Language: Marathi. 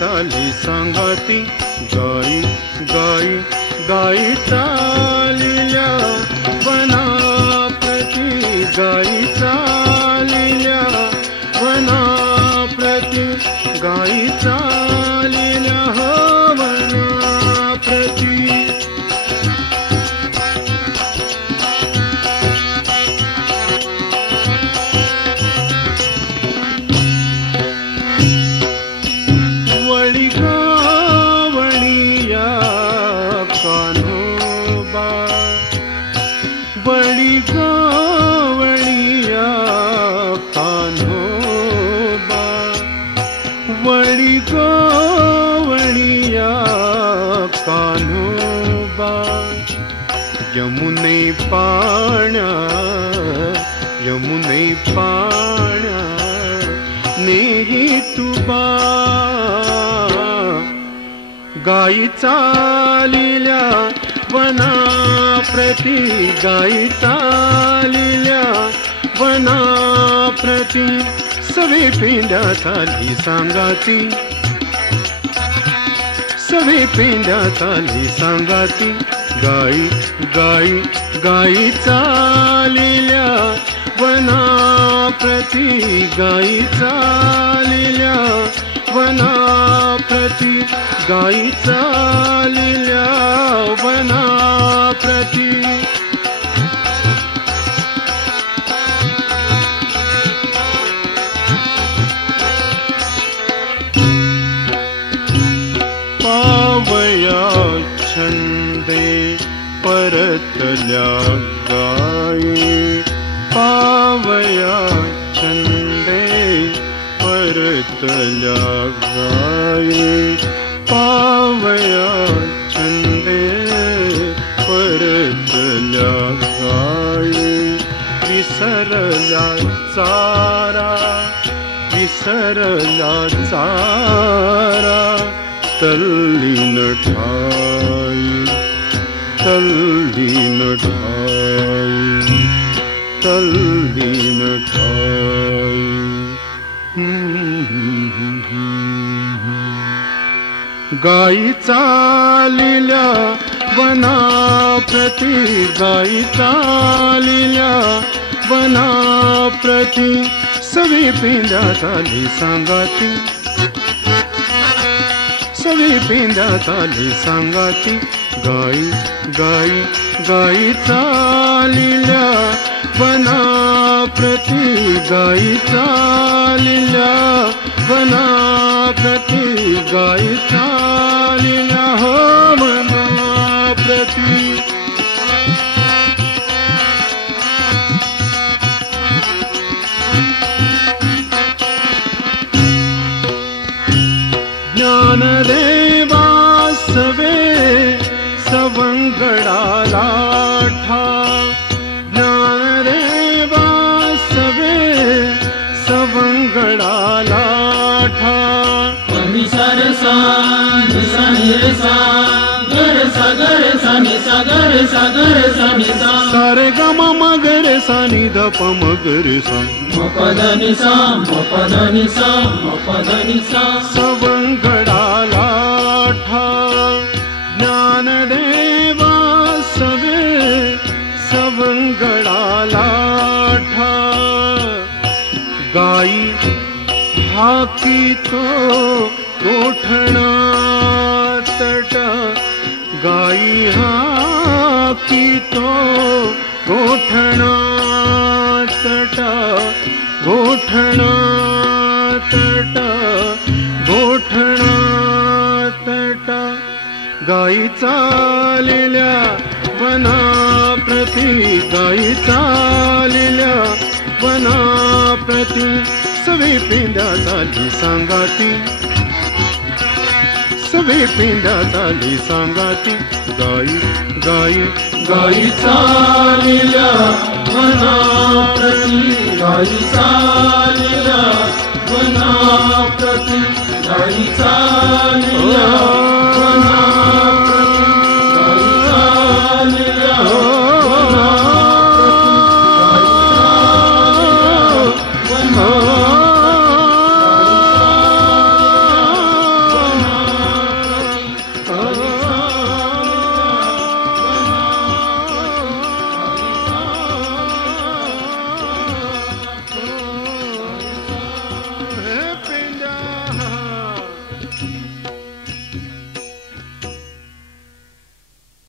चाली सांगाती गाई गाई गाई चालिल्या वनाप्रती गाई चालिल्या वनाप्रती गाई चालिल्या वनाप्रती यमुने पाण्या नेई तुबा गाई चालिल्या वनाप्रती गाई चालिल्या वनाप्रती सवे पेंड्या चाली सांगाती सवे पेंड्या चाली सांगाती गाई गाई गाई चालिल्या वनाप्रती गाई चालिल्या वनाप्रती गाई चालिल्या वनाप्रती पावया छंदे परतल्या गाई पावया छंदे परतल्या गाई पावया छंदे परतल्या गाई विसरला चारा विसरला चारा तल्लीन ठाई तल्लीन ठाई तल्लीन ठाई गाई चालिल्या वनाप्रती गाई चालिल्या वनाप्रती सवे पेंड्या चाली सांगाती सवे पेंड्या चाली सांगाती गाई गाई गाई चालिल्या वनाप्रती गाई चालिल्या वनाप्रती गाई चालिल्या वनाप्रती ज्ञानदेवा सवे सवंगडाला ठा ज्ञानदेवा सवे सवंगडाला ठा नि सरसा नि सा नि रे सा गर सा नि सा गर सा नि सा सारे ग म ग रे सा नि ध प म ग रे सा म प ध नि सा म प ध नि सा म प ध नि सा सवंगडाला ठा ज्ञानदेवा सवे सवंगडाला ठा गाई हाकी तो गोठणा तट गाई हाकी तो गोठणा तट गोठणा तट गोठणा तट गाई चालिल्या वनाप्रती गाई चालिल्या वनाप्रती सवे पेंड्या चाली सांगाती सवे पेंड्या चाली सांगाती गाई गाई गाई चालिल्या वनाप्रती गाई चालिल्या वनाप्रती गाई चालिल्या